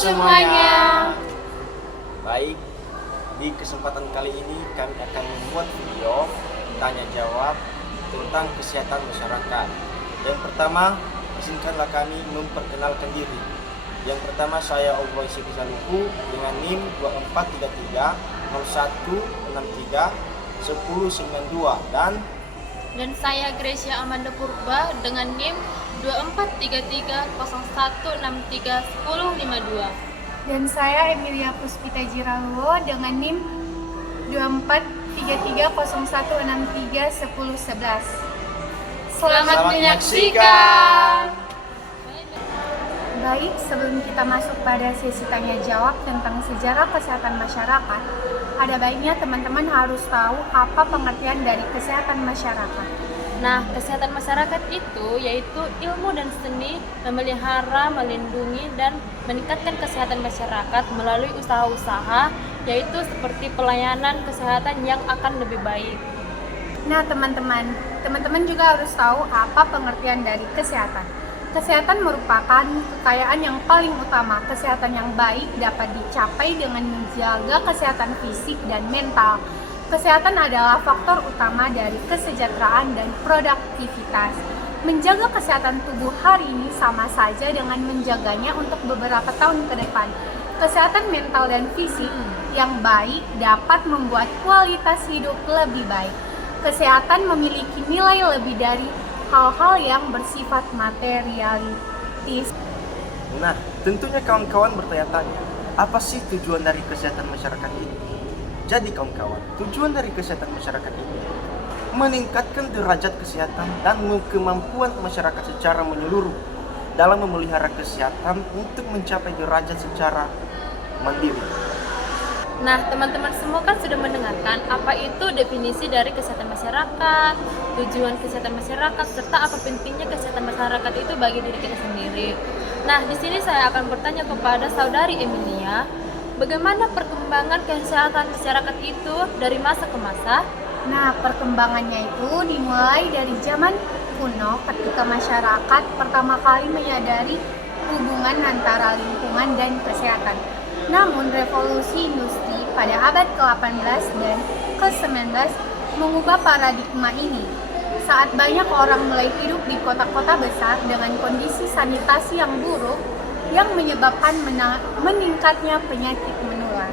semuanya. Baik, di kesempatan kali ini kami akan membuat video tanya jawab tentang kesehatan masyarakat. Yang pertama, izinkanlah kami memperkenalkan diri. Yang pertama, saya Oboy Sikisaluku dengan NIM 2433 0163 1092 Dan saya Gracia Amanda Purba dengan NIM 243301631052. Dan saya Emilia Puspita Jiraluo dengan NIM 243301631011. Selamat menyaksikan. Baik, sebelum kita masuk pada sesi tanya jawab tentang sejarah kesehatan masyarakat, ada baiknya teman-teman harus tahu apa pengertian dari kesehatan masyarakat. Nah, kesehatan masyarakat itu yaitu ilmu dan seni memelihara, melindungi, dan meningkatkan kesehatan masyarakat melalui usaha-usaha, yaitu seperti pelayanan kesehatan yang akan lebih baik. Nah, teman-teman juga harus tahu apa pengertian dari kesehatan. Kesehatan merupakan kekayaan yang paling utama. Kesehatan yang baik dapat dicapai dengan menjaga kesehatan fisik dan mental. Kesehatan adalah faktor utama dari kesejahteraan dan produktivitas. Menjaga kesehatan tubuh hari ini sama saja dengan menjaganya untuk beberapa tahun ke depan. Kesehatan mental dan fisik yang baik dapat membuat kualitas hidup lebih baik. Kesehatan memiliki nilai lebih dari hal-hal yang bersifat materialistis. Nah, tentunya kawan-kawan bertanya-tanya, apa sih tujuan dari kesehatan masyarakat ini? Jadi kawan-kawan, tujuan dari kesehatan masyarakat ini meningkatkan derajat kesehatan dan kemampuan masyarakat secara menyeluruh dalam memelihara kesehatan untuk mencapai derajat secara mandiri. Nah, teman-teman semua kan sudah mendengarkan apa itu definisi dari kesehatan masyarakat, tujuan kesehatan masyarakat, serta apa pentingnya kesehatan masyarakat itu bagi diri kita sendiri. Nah, di sini saya akan bertanya kepada saudari Emilia, bagaimana perkembangan kesehatan masyarakat itu dari masa ke masa? Nah, perkembangannya itu dimulai dari zaman kuno ketika masyarakat pertama kali menyadari hubungan antara lingkungan dan kesehatan. Namun, revolusi industri pada abad ke-18 dan ke-19 mengubah paradigma ini. Saat banyak orang mulai hidup di kota-kota besar dengan kondisi sanitasi yang buruk yang menyebabkan meningkatnya penyakit menular.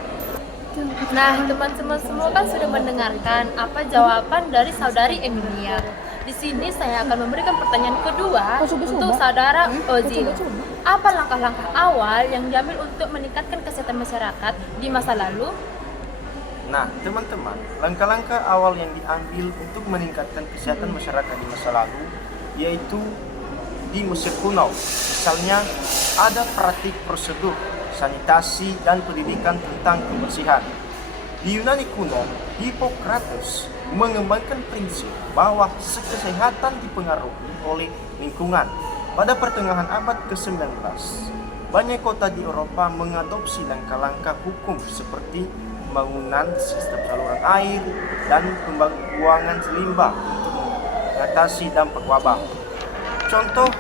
Nah, teman-teman semua kan sudah mendengarkan apa jawaban dari saudari Emilia. Di sini saya akan memberikan pertanyaan kedua untuk saudara Ozin. Apa langkah-langkah awal yang diambil untuk meningkatkan kesehatan masyarakat di masa lalu? Nah, teman-teman, langkah-langkah awal yang diambil untuk meningkatkan kesehatan masyarakat di masa lalu yaitu di Mesir kuno. Misalnya, ada praktik prosedur, sanitasi, dan pendidikan tentang kebersihan. Di Yunani kuno, Hippocrates mengembangkan prinsip bahwa kesehatan dipengaruhi oleh lingkungan. Pada pertengahan abad ke-19, banyak kota di Eropa mengadopsi langkah-langkah hukum seperti pembangunan sistem saluran air dan pembuangan limbah untuk mengatasi dampak wabah. Contoh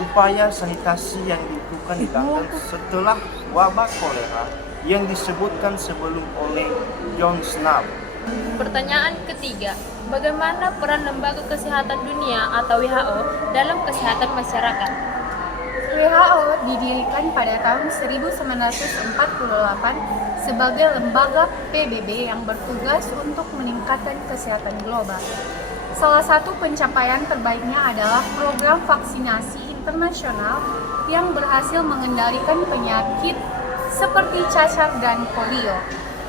upaya sanitasi yang dilakukan di London setelah wabah kolera yang disebutkan sebelum oleh John Snow. Pertanyaan ketiga, bagaimana peran Lembaga Kesehatan Dunia atau WHO dalam kesehatan masyarakat? WHO didirikan pada tahun 1948 sebagai lembaga PBB yang bertugas untuk meningkatkan kesehatan global. Salah satu pencapaian terbaiknya adalah program vaksinasi internasional yang berhasil mengendalikan penyakit seperti cacar dan polio.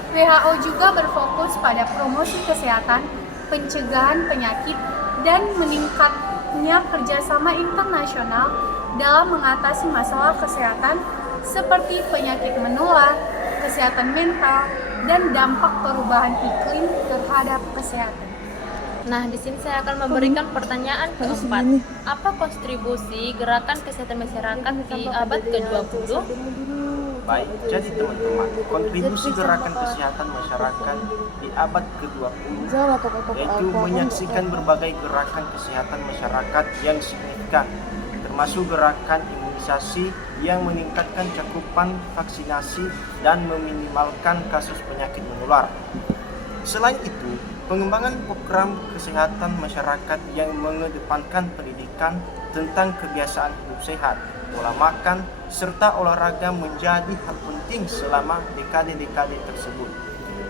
WHO juga berfokus pada promosi kesehatan, pencegahan penyakit, dan meningkatnya kerjasama internasional dalam mengatasi masalah kesehatan seperti penyakit menular, kesehatan mental, dan dampak perubahan iklim terhadap kesehatan. Nah, di sini saya akan memberikan pertanyaan keempat. Apa kontribusi gerakan kesehatan masyarakat di abad ke-20? Baik, jadi teman-teman, kontribusi gerakan kesehatan masyarakat di abad ke-20 yaitu menyaksikan berbagai gerakan kesehatan masyarakat yang signifikan, termasuk gerakan imunisasi yang meningkatkan cakupan vaksinasi dan meminimalkan kasus penyakit menular. Selain itu, pengembangan program kesehatan masyarakat yang mengedepankan pendidikan tentang kebiasaan hidup sehat, pola makan, serta olahraga menjadi hal penting selama dekade-dekade tersebut.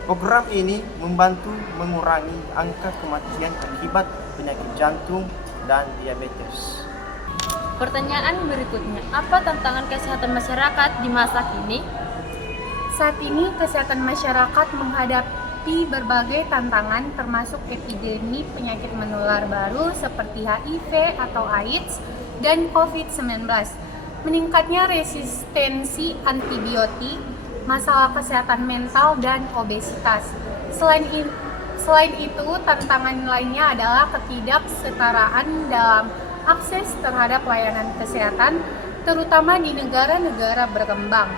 Program ini membantu mengurangi angka kematian akibat penyakit jantung dan diabetes. Pertanyaan berikutnya, apa tantangan kesehatan masyarakat di masa kini? Saat ini kesehatan masyarakat menghadapi berbagai tantangan termasuk epidemi penyakit menular baru seperti HIV atau AIDS dan COVID-19, meningkatnya resistensi antibiotik, masalah kesehatan mental, dan obesitas. Selain itu, tantangan lainnya adalah ketidaksetaraan dalam akses terhadap layanan kesehatan, terutama di negara-negara berkembang.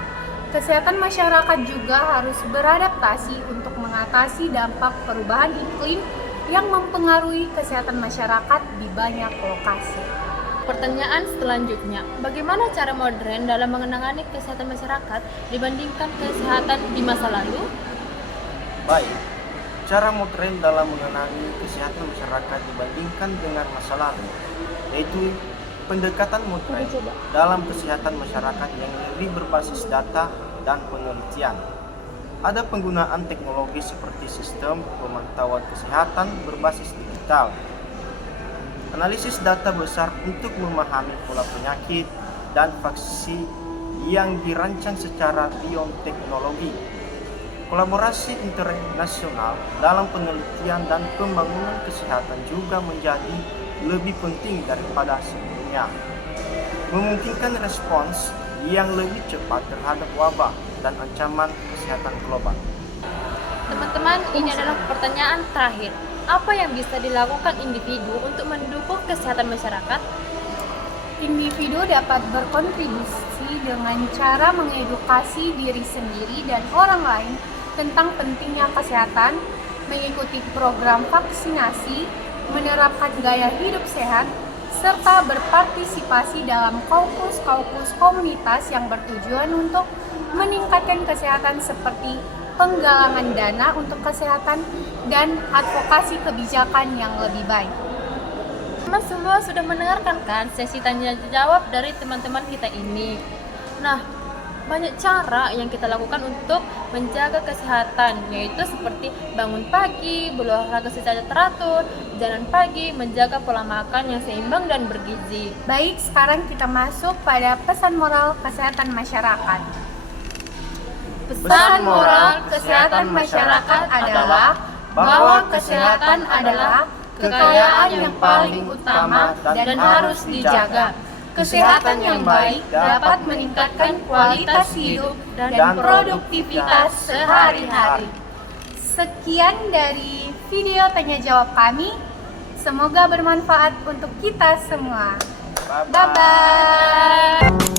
Kesehatan masyarakat juga harus beradaptasi untuk mengatasi dampak perubahan iklim yang mempengaruhi kesehatan masyarakat di banyak lokasi. Pertanyaan selanjutnya, bagaimana cara modern dalam mengenangani kesehatan masyarakat dibandingkan kesehatan di masa lalu? Baik, cara modern dalam mengenangi kesehatan masyarakat dibandingkan dengan masa lalu, yaitu pendekatan modern dalam kesehatan masyarakat yang lebih berbasis data dan penelitian. Ada penggunaan teknologi seperti sistem pemantauan kesehatan berbasis digital, analisis data besar untuk memahami pola penyakit, dan vaksin yang dirancang secara bioteknologi. Kolaborasi internasional dalam penelitian dan pembangunan kesehatan juga menjadi lebih penting daripada sebelumnya, memungkinkan respons yang lebih cepat terhadap wabah dan ancaman kesehatan global. Teman-teman, ini adalah pertanyaan terakhir. Apa yang bisa dilakukan individu untuk mendukung kesehatan masyarakat? Individu dapat berkontribusi dengan cara mengedukasi diri sendiri dan orang lain tentang pentingnya kesehatan, mengikuti program vaksinasi, menerapkan gaya hidup sehat, serta berpartisipasi dalam kaukus-kaukus komunitas yang bertujuan untuk meningkatkan kesehatan seperti penggalangan dana untuk kesehatan dan advokasi kebijakan yang lebih baik. Teman semua sudah mendengarkan kan sesi tanya jawab dari teman-teman kita ini. Nah, banyak cara yang kita lakukan untuk menjaga kesehatan, yaitu seperti bangun pagi, berolahraga secara teratur, jalan pagi, menjaga pola makan yang seimbang dan bergizi. Baik, sekarang kita masuk pada pesan moral kesehatan masyarakat. Pesan moral kesehatan masyarakat adalah bahwa kesehatan adalah kekayaan yang paling utama dan harus dijaga. Kesehatan yang baik dapat meningkatkan kualitas hidup dan produktivitas sehari-hari. Sekian dari video tanya jawab kami. Semoga bermanfaat untuk kita semua. Bye-bye. Bye-bye.